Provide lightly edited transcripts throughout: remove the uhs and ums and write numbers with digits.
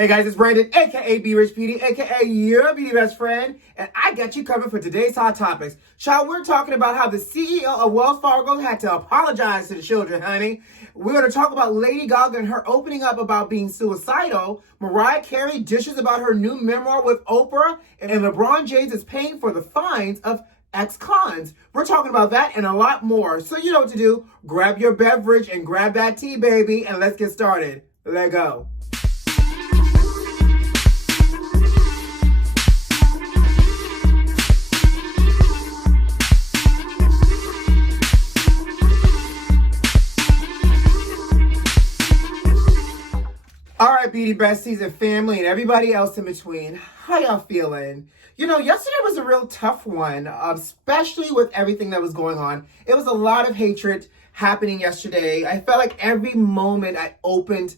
Hey guys, it's Brandon, aka B.Rich PD, aka your beauty best friend, and I got you covered for today's hot topics. Child, we're talking about how the CEO of Wells Fargo had to apologize to the children, honey. We're going to talk about Lady Gaga and her opening up about being suicidal. Mariah Carey dishes about her new memoir with Oprah, and LeBron James is paying for the fines of ex-cons. We're talking about that and a lot more. So you know what to do. Grab your beverage and grab that tea, baby, and let's get started. Let go. All right, beauty besties and family and everybody else in between, how y'all feeling? You know, yesterday was a real tough one, especially with everything that was going on. It was a lot of hatred happening yesterday. I felt like every moment I opened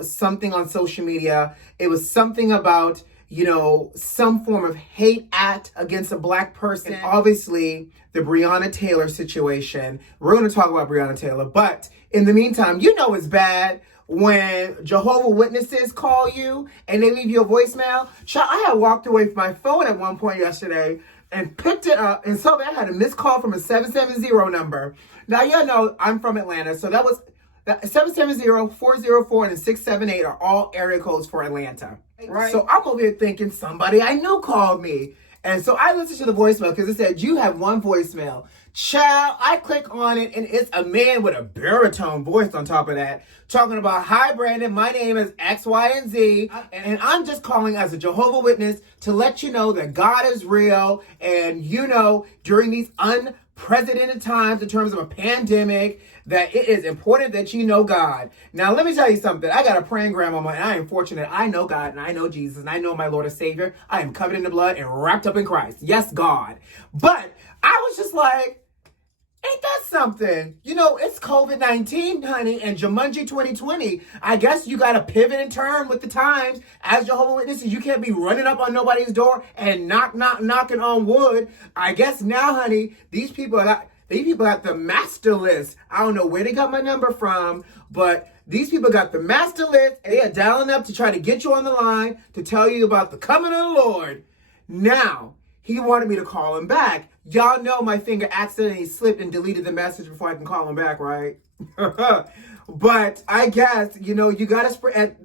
something on social media, it was something about, you know, some form of hate act against a black person. And obviously, the Breonna Taylor situation. We're going to talk about Breonna Taylor, but in the meantime, you know it's bad when Jehovah's Witnesses call you and they leave you a voicemail. Child, I had walked away from my phone at one point yesterday and picked it up and saw that I had a missed call from a 770 number. Now, you know, I'm from Atlanta, so that was 770-404 and 678 are all area codes for Atlanta. Right. So I'm over here thinking somebody I knew called me. And so I listened to the voicemail because it said, you have one voicemail. Child, I click on it and it's a man with a baritone voice on top of that talking about, hi, Brandon, my name is X, Y, and Z. And I'm just calling as a Jehovah's Witness to let you know that God is real. And, you know, during these unprecedented times in terms of a pandemic, that it is important that you know God. Now, let me tell you something. I got a praying grandmama, and I am fortunate. I know God, and I know Jesus, and I know my Lord and Savior. I am covered in the blood and wrapped up in Christ. Yes, God. But I was just like, ain't that something? You know, it's COVID-19, honey, and Jumanji 2020. I guess you got to pivot and turn with the times. As Jehovah's Witnesses, you can't be running up on nobody's door and knocking on wood. I guess now, honey, these people got the master list. I don't know where they got my number from, but these people got the master list, and they are dialing up to try to get you on the line to tell you about the coming of the Lord. Now, he wanted me to call him back. Y'all know my finger accidentally slipped and deleted the message before I can call him back, right? But I guess, you know, you got to spread.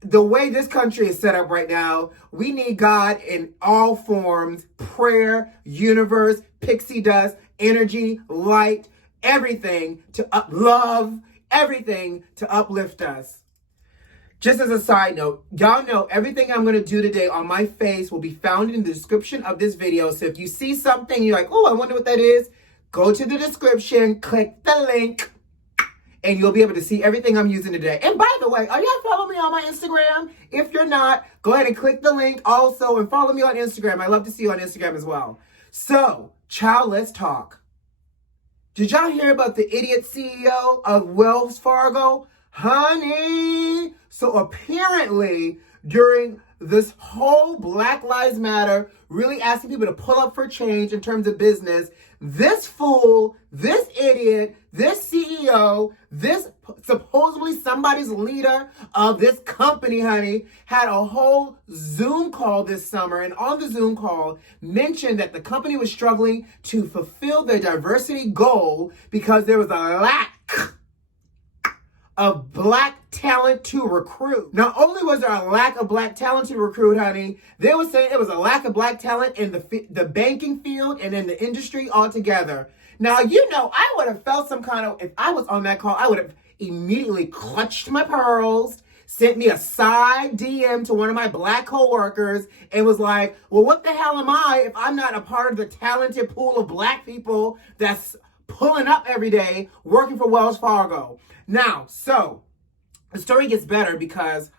The way this country is set up right now, we need God in all forms: prayer, universe, pixie dust, energy, light, everything to love, everything to uplift us. Just as a side note, y'all know everything I'm going to do today on my face will be found in the description of this video. So if you see something, you're like, oh, I wonder what that is, go to the description, click the link, and you'll be able to see everything I'm using today. And by the way, are y'all following me on my Instagram? If you're not, go ahead and click the link also and follow me on Instagram. I love to see you on Instagram as well. So, child, let's talk. Did y'all hear about the idiot CEO of Wells Fargo? Honey! So apparently, during this whole Black Lives Matter, really asking people to pull up for change in terms of business, this fool, this idiot, this CEO, this supposedly somebody's leader of this company, honey, had a whole Zoom call this summer. And on the Zoom call, mentioned that the company was struggling to fulfill their diversity goal because there was a lack of black talent to recruit. Not only was there a lack of black talent to recruit, honey, they were saying it was a lack of black talent in the banking field and in the industry altogether. Now, you know, I would have felt some kind of, if I was on that call, I would have immediately clutched my pearls, sent me a side DM to one of my black coworkers, and was like, well, what the hell am I if I'm not a part of the talented pool of black people that's pulling up every day working for Wells Fargo? Now, so the story gets better because,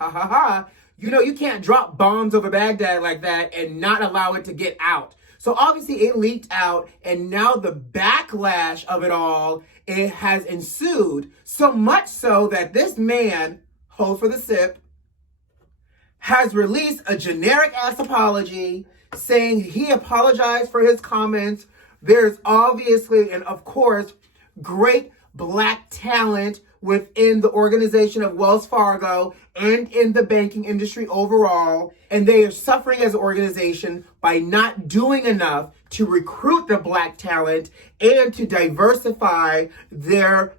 you know, you can't drop bombs over Baghdad like that and not allow it to get out. So obviously it leaked out, and now the backlash of it all, it has ensued. So much so that this man, hold for the sip, has released a generic ass apology saying he apologized for his comments. There's obviously, and of course, great black talent within the organization of Wells Fargo, and in the banking industry overall. And they are suffering as an organization by not doing enough to recruit the Black talent and to diversify their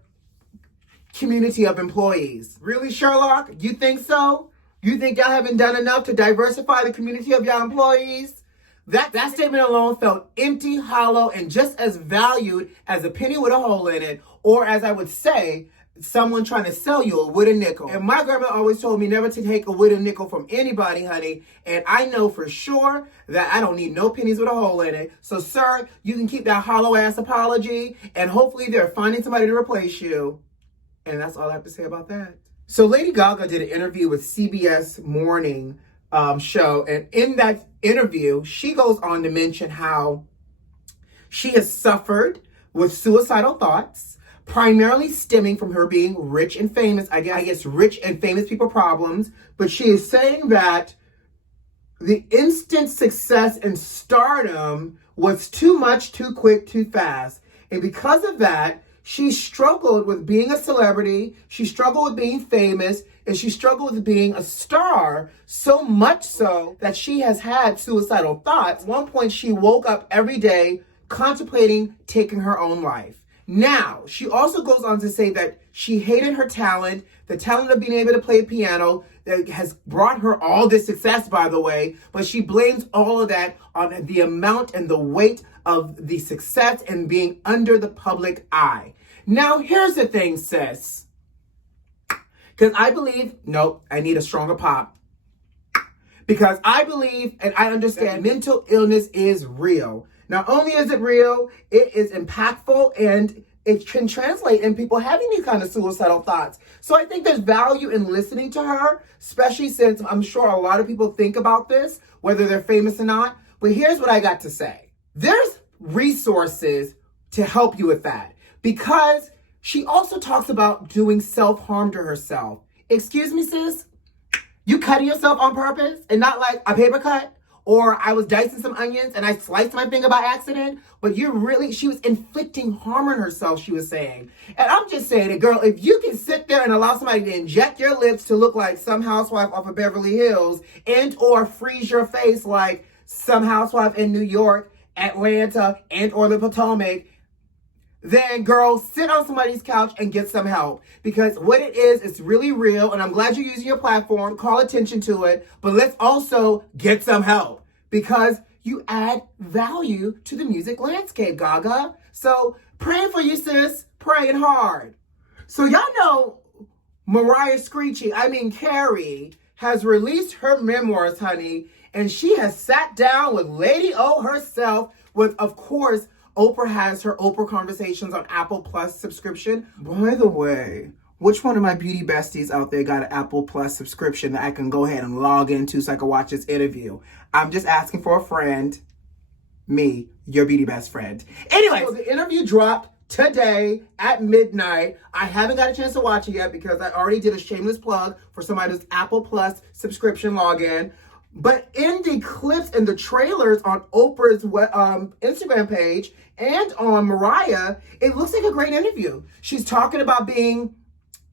community of employees. Really, Sherlock? You think so? You think y'all haven't done enough to diversify the community of y'all employees? That statement alone felt empty, hollow, and just as valued as a penny with a hole in it, or as I would say, someone trying to sell you a wooden nickel. And my grandma always told me never to take a wooden nickel from anybody, honey. And I know for sure that I don't need no pennies with a hole in it. So, sir, you can keep that hollow ass apology, and hopefully they're finding somebody to replace you. And that's all I have to say about that. So Lady Gaga did an interview with CBS Morning show. And in that interview, she goes on to mention how she has suffered with suicidal thoughts, primarily stemming from her being rich and famous. I guess rich and famous people problems. But she is saying that the instant success and stardom was too much, too quick, too fast. And because of that, she struggled with being a celebrity, she struggled with being famous, and she struggled with being a star, so much so that she has had suicidal thoughts. At one point, she woke up every day contemplating taking her own life. Now, she also goes on to say that she hated her talent, the talent of being able to play piano that has brought her all this success, by the way, but she blames all of that on the amount and the weight of the success and being under the public eye. Now, here's the thing, sis. Because I believe, nope, I need a stronger pop. Because I believe and I understand mental illness is real. Not only is it real, it is impactful and it can translate in people having these kind of suicidal thoughts. So I think there's value in listening to her, especially since I'm sure a lot of people think about this, whether they're famous or not. But here's what I got to say. There's resources to help you with that, because she also talks about doing self-harm to herself. Excuse me, sis? You cutting yourself on purpose and not like a paper cut? Or I was dicing some onions and I sliced my finger by accident? But she was inflicting harm on herself, she was saying. And I'm just saying it, girl, if you can sit there and allow somebody to inject your lips to look like some housewife off of Beverly Hills and or freeze your face like some housewife in New York, Atlanta, and or the Potomac, then girl, sit on somebody's couch and get some help. Because what it is, it's really real, and I'm glad you're using your platform, call attention to it, but let's also get some help. Because you add value to the music landscape, Gaga. So, praying for you, sis, praying hard. So y'all know Mariah Carey has released her memoirs, honey, and she has sat down with Lady O herself with, of course, Oprah has her Oprah Conversations on Apple Plus subscription. By the way, which one of my beauty besties out there got an Apple Plus subscription that I can go ahead and log into so I can watch this interview? I'm just asking for a friend. Me, your beauty best friend. Anyway, so the interview dropped today at midnight. I haven't got a chance to watch it yet because I already did a shameless plug for somebody's Apple Plus subscription login. But in the clips and the trailers on Oprah's Instagram page and on Mariah, it looks like a great interview. She's talking about being,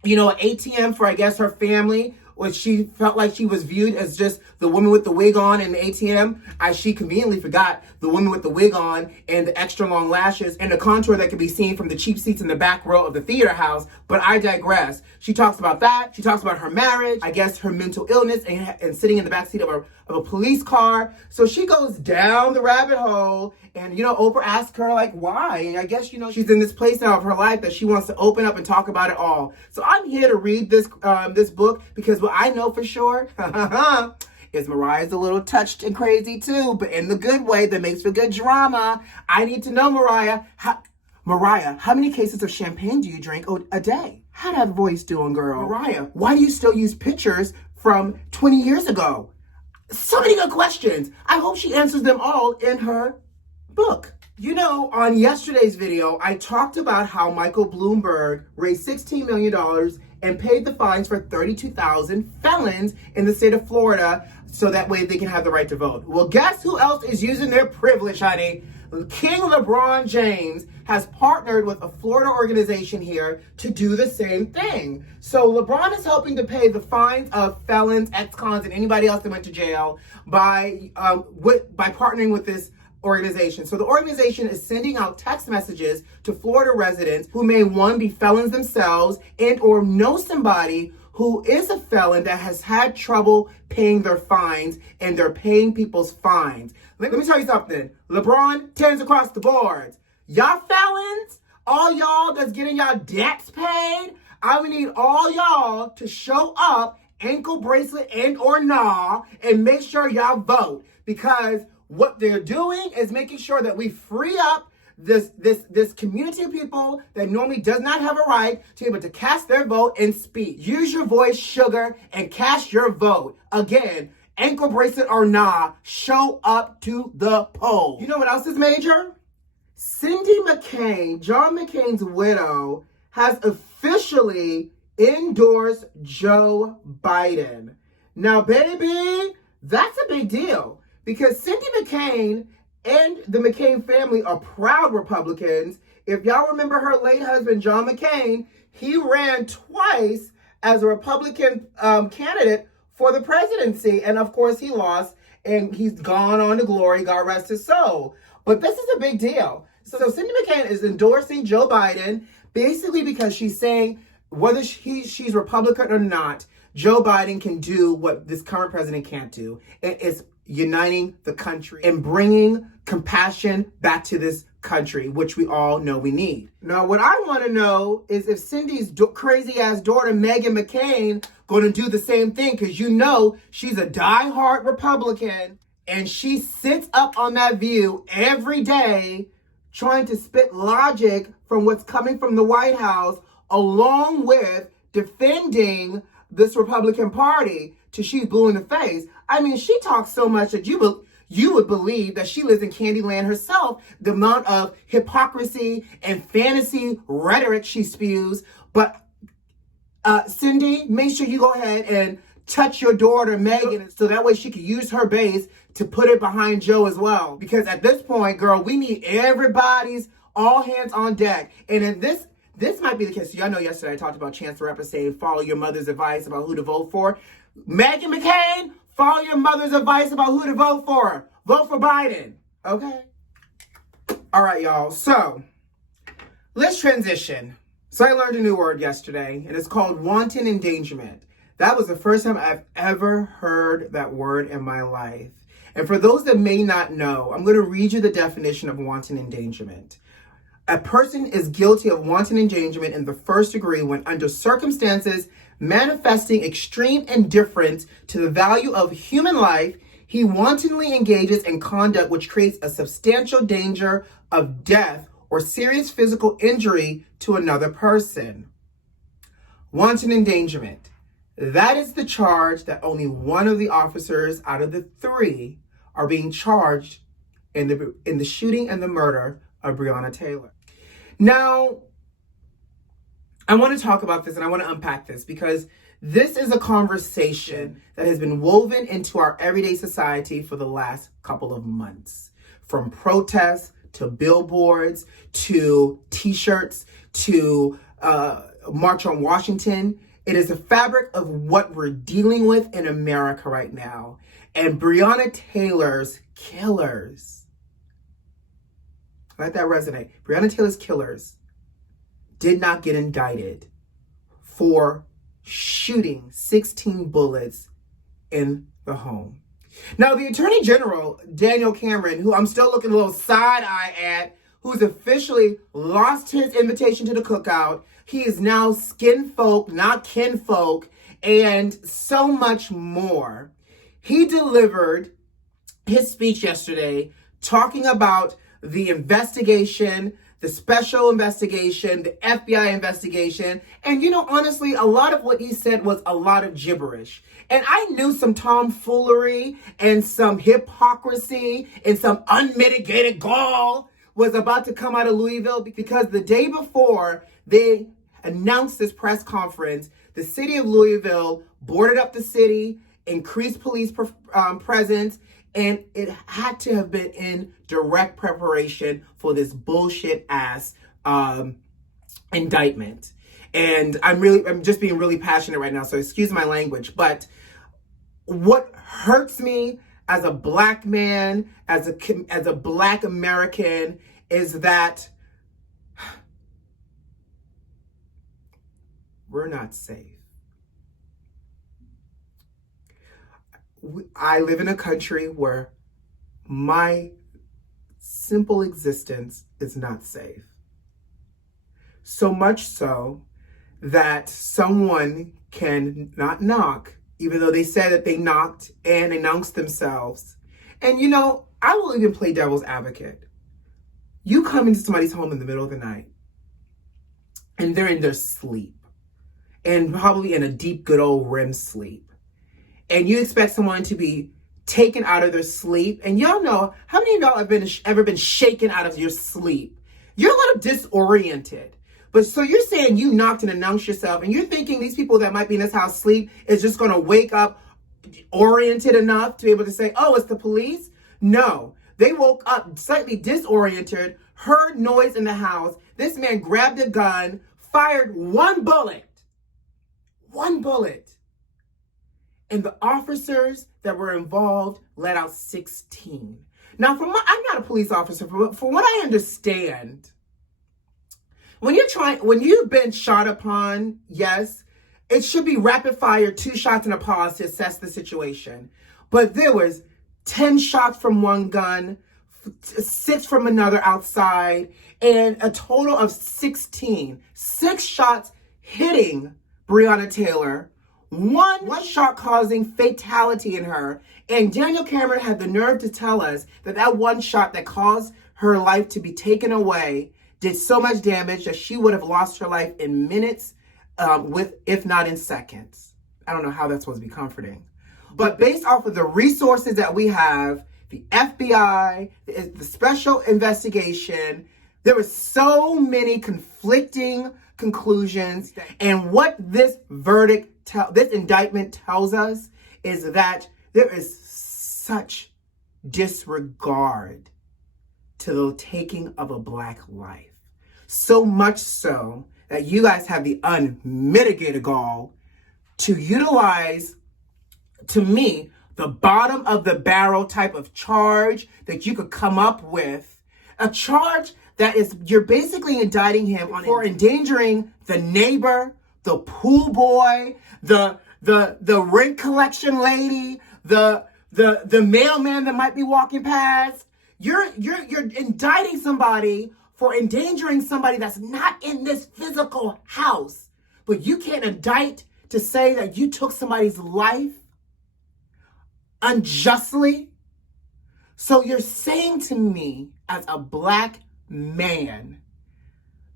an ATM for, I guess, her family, which she felt like she was viewed as just the woman with the wig on in the ATM. She conveniently forgot the woman with the wig on and the extra long lashes and the contour that could be seen from the cheap seats in the back row of the theater house. But I digress. She talks about that. She talks about her marriage, I guess her mental illness and sitting in the backseat of a police car. So she goes down the rabbit hole and, Oprah asks her why? And I guess, she's in this place now of her life that she wants to open up and talk about it all. So I'm here to read this book because what I know for sure is Mariah's a little touched and crazy too, but in the good way that makes for good drama. I need to know, Mariah, how many cases of champagne do you drink a day? How that voice doing, girl? Mariah, why do you still use pictures from 20 years ago? So many good questions. I hope she answers them all in her book. On yesterday's video, I talked about how Michael Bloomberg raised $16 million and paid the fines for 32,000 felons in the state of Florida so that way they can have the right to vote. Well, guess who else is using their privilege, honey? King LeBron James has partnered with a Florida organization here to do the same thing. So LeBron is helping to pay the fines of felons, ex-cons, and anybody else that went to jail by partnering with this organization. So the organization is sending out text messages to Florida residents who may, one, be felons themselves and or know somebody who is a felon that has had trouble paying their fines, and they're paying people's fines. Let me tell you something. LeBron, 10s across the boards. Y'all felons, all y'all that's getting y'all debts paid, I would need all y'all to show up, ankle bracelet and or nah, and make sure y'all vote. Because what they're doing is making sure that we free up this community of people that normally does not have a right to be able to cast their vote and speak. Use your voice, sugar, and cast your vote. Again, ankle bracelet or nah, show up to the poll. You know what else is major? Cindy McCain, John McCain's widow, has officially endorsed Joe Biden. Now, baby, that's a big deal because Cindy McCain and the McCain family are proud Republicans. If y'all remember her late husband, John McCain, he ran twice as a Republican candidate for the presidency. And of course he lost and he's gone on to glory, God rest his soul. But this is a big deal. So Cindy McCain is endorsing Joe Biden basically because she's saying whether she's Republican or not, Joe Biden can do what this current president can't do. It's uniting the country and bringing compassion back to this country, which we all know we need. Now, what I want to know is if Cindy's crazy-ass daughter, Meghan McCain, going to do the same thing, because you know she's a diehard Republican, and she sits up on that View every day trying to spit logic from what's coming from the White House, along with defending this Republican Party till she's blue in the face. I mean, she talks so much that you would believe that she lives in Candyland herself, the amount of hypocrisy and fantasy rhetoric she spews. But Cindy, make sure you go ahead and touch your daughter, Meghan, so that way she can use her base to put it behind Joe as well. Because at this point, girl, we need everybody's all hands on deck. And if this might be the case. Y'all know yesterday I talked about Chance the Rapper saying, follow your mother's advice about who to vote for. Meghan McCain, follow your mother's advice about who to vote for. Vote for Biden, okay? All right, y'all. So, let's transition. So I learned a new word yesterday, and it's called wanton endangerment. That was the first time I've ever heard that word in my life. And for those that may not know, I'm going to read you the definition of wanton endangerment. A person is guilty of wanton endangerment in the first degree when, under circumstances manifesting extreme indifference to the value of human life, he wantonly engages in conduct which creates a substantial danger of death or serious physical injury to another person. Wanton endangerment. That is the charge that only one of the officers out of the three are being charged in the shooting and the murder of Breonna Taylor. Now, I want to talk about this and I want to unpack this because this is a conversation that has been woven into our everyday society for the last couple of months. From protests to billboards to t-shirts to March on Washington. It is the fabric of what we're dealing with in America right now. And Breonna Taylor's killers, let that resonate. Breonna Taylor's killers did not get indicted for shooting 16 bullets in the home. Now, the Attorney General, Daniel Cameron, who I'm still looking a little side-eye at, who's officially lost his invitation to the cookout. He is now skinfolk, not kinfolk, and so much more. He delivered his speech yesterday talking about the investigation, the special investigation, the FBI investigation. And, you know, honestly, a lot of what he said was a lot of gibberish. And I knew some tomfoolery and some hypocrisy and some unmitigated gall was about to come out of Louisville, because the day before they announced this press conference, the city of Louisville boarded up the city increased police presence, and it had to have been in direct preparation for this bullshit ass indictment. And I'm just being really passionate right now, so excuse my language. But what hurts me as a black man, as a black American, is that we're not safe. I live in a country where my simple existence is not safe. So much so that someone can not knock, even though they said that they knocked and announced themselves. And you know, I will even play devil's advocate. You come into somebody's home in the middle of the night and they're in their sleep, and probably in a deep, good old REM sleep. And you expect someone to be taken out of their sleep. And y'all know, how many of y'all have ever been shaken out of your sleep? You're a little disoriented. But so you're saying you knocked and announced yourself, and you're thinking these people that might be in this house sleep is just going to wake up oriented enough to be able to say, oh, it's the police? No, they woke up slightly disoriented, heard noise in the house. This man grabbed a gun, fired one bullet. And the officers that were involved let out 16. Now, I'm not a police officer, but from what I understand, when you've been shot upon, yes, it should be rapid fire, 2 shots and a pause to assess the situation. But there was 10 shots from one gun, 6 from another outside, and a total of 16. 6 shots hitting BREONNA TAYLOR, one shot causing fatality in her. And Daniel Cameron had the nerve to tell us that one shot that caused her life to be taken away did so much damage that she would have lost her life in minutes, if not in seconds. I don't know how that's supposed to be comforting. But based off of the resources that we have, the FBI, the special investigation, there were so many conflicting conclusions. And what this this indictment tells us is that there is such disregard to the taking of a black life. So much so that you guys have the unmitigated gall to utilize, to me, the bottom of the barrel type of charge that you could come up with. A charge that you're basically indicting him for endangering the neighbor, the pool boy, the rent collection lady, the mailman that might be walking past. You're indicting somebody for endangering somebody that's not in this physical house. But you can't indict to say that you took somebody's life unjustly. So you're saying to me as a black man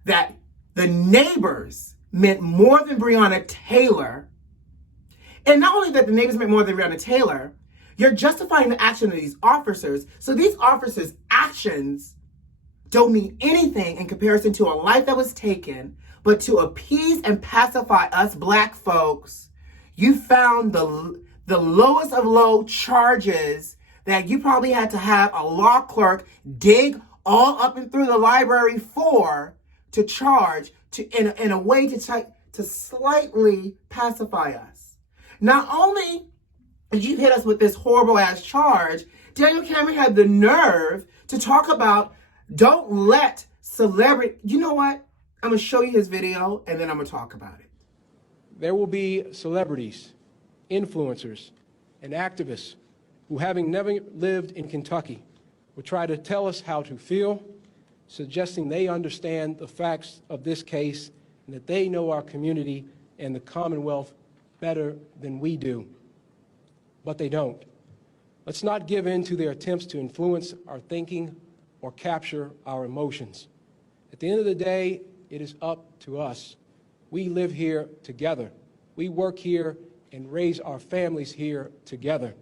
that the neighbors meant more than BREONNA TAYLOR. And not only that the neighbors meant more than BREONNA TAYLOR, you're justifying the action of these officers. So these officers' actions don't mean anything in comparison to a life that was taken. But to appease and pacify us black folks, you found the lowest of low charges that you probably had to have a law clerk dig all up and through the library to charge in a way to slightly pacify us. Not only did you hit us with this horrible ass charge, Daniel Cameron had the nerve to talk about don't let celebrity. You know what? I'm going to show you his video and then I'm going to talk about it. There will be celebrities, influencers, and activists who, having never lived in Kentucky, will try to tell us how to feel, suggesting they understand the facts of this case and that they know our community and the Commonwealth better than we do. But they don't. Let's not give in to their attempts to influence our thinking or capture our emotions. At the end of the day, it is up to us. We live here together. We work here and raise our families here together.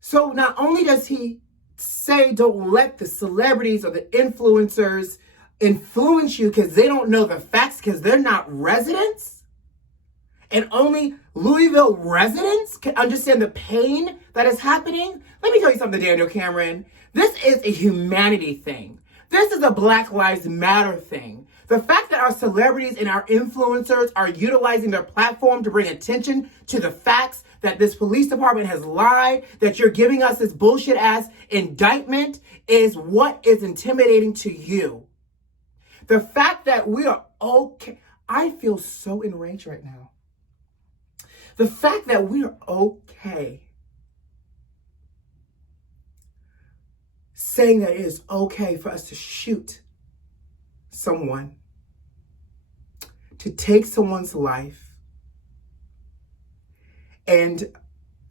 So not only does he say don't let the celebrities or the influencers influence you because they don't know the facts because they're not residents, and only Louisville residents can understand the pain that is happening. Let me tell you something, Daniel Cameron. This is a humanity thing. This is a Black Lives Matter thing. The fact that our celebrities and our influencers are utilizing their platform to bring attention to the facts that this police department has lied, that you're giving us this bullshit ass indictment, is what is intimidating to you. The fact that we are okay. I feel so enraged right now. The fact that we are okay saying that it is okay for us to shoot someone, to take someone's life, and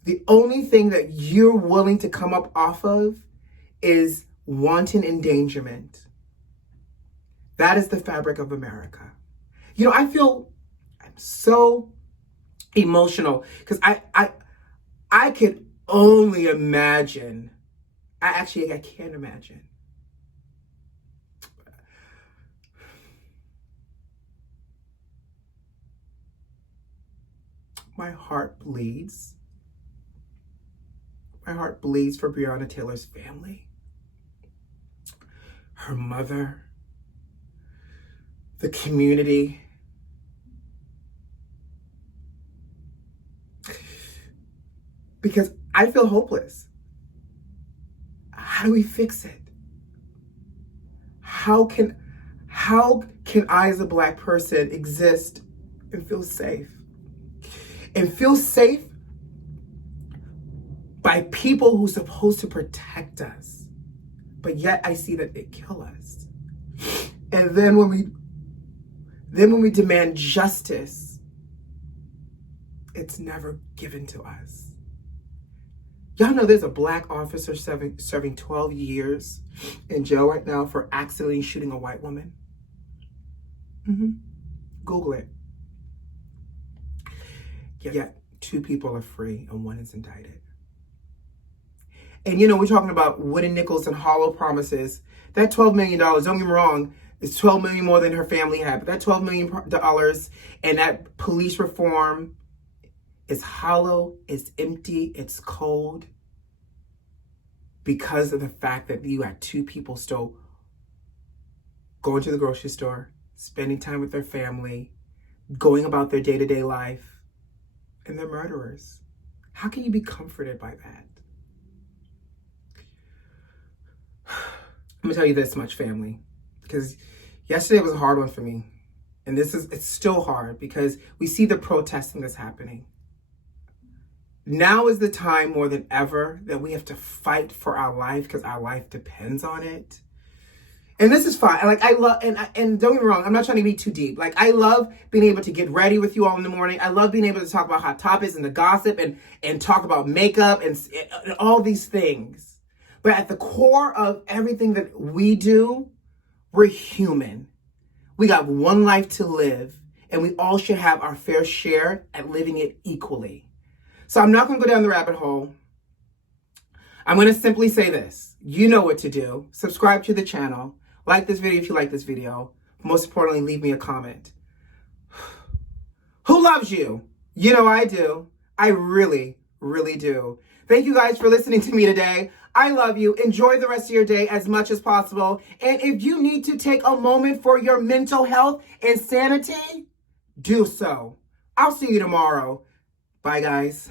the only thing that you're willing to come up off of is wanton endangerment. That is the fabric of America. You know, I'm so emotional because I could only imagine. I can't imagine. My heart bleeds. My heart bleeds for Breonna Taylor's family, her mother, the community. Because I feel hopeless. How do we fix it? How can I as a Black person exist and feel safe? And feel safe by people who are supposed to protect us. But yet I see that they kill us. And then when we demand justice, it's never given to us. Y'all know there's a Black officer serving 12 years in jail right now for accidentally shooting a white woman. Google it. Yet 2 people are free and 1 is indicted. And you know, we're talking about wooden nickels and hollow promises. That $12 million, don't get me wrong, is $12 million more than her family had. But that $12 million and that police reform is hollow, it's empty, it's cold. Because of the fact that you had 2 people still going to the grocery store, spending time with their family, going about their day-to-day life, and they're murderers. How can you be comforted by that? I'm gonna tell you this much, family, because yesterday was a hard one for me. And it's still hard because we see the protesting that's happening. Now is the time more than ever that we have to fight for our life because our life depends on it. And this is fine. Like, I love, and don't get me wrong, I'm not trying to be too deep. Like, I love being able to get ready with you all in the morning. I love being able to talk about hot topics and the gossip and talk about makeup and all these things. But at the core of everything that we do, we're human. We got one life to live, and we all should have our fair share at living it equally. So I'm not going to go down the rabbit hole. I'm going to simply say this. You know what to do. Subscribe to the channel. Like this video if you like this video. Most importantly, leave me a comment. Who loves you? You know I do. I really, really do. Thank you guys for listening to me today. I love you. Enjoy the rest of your day as much as possible. And if you need to take a moment for your mental health and sanity, do so. I'll see you tomorrow. Bye, guys.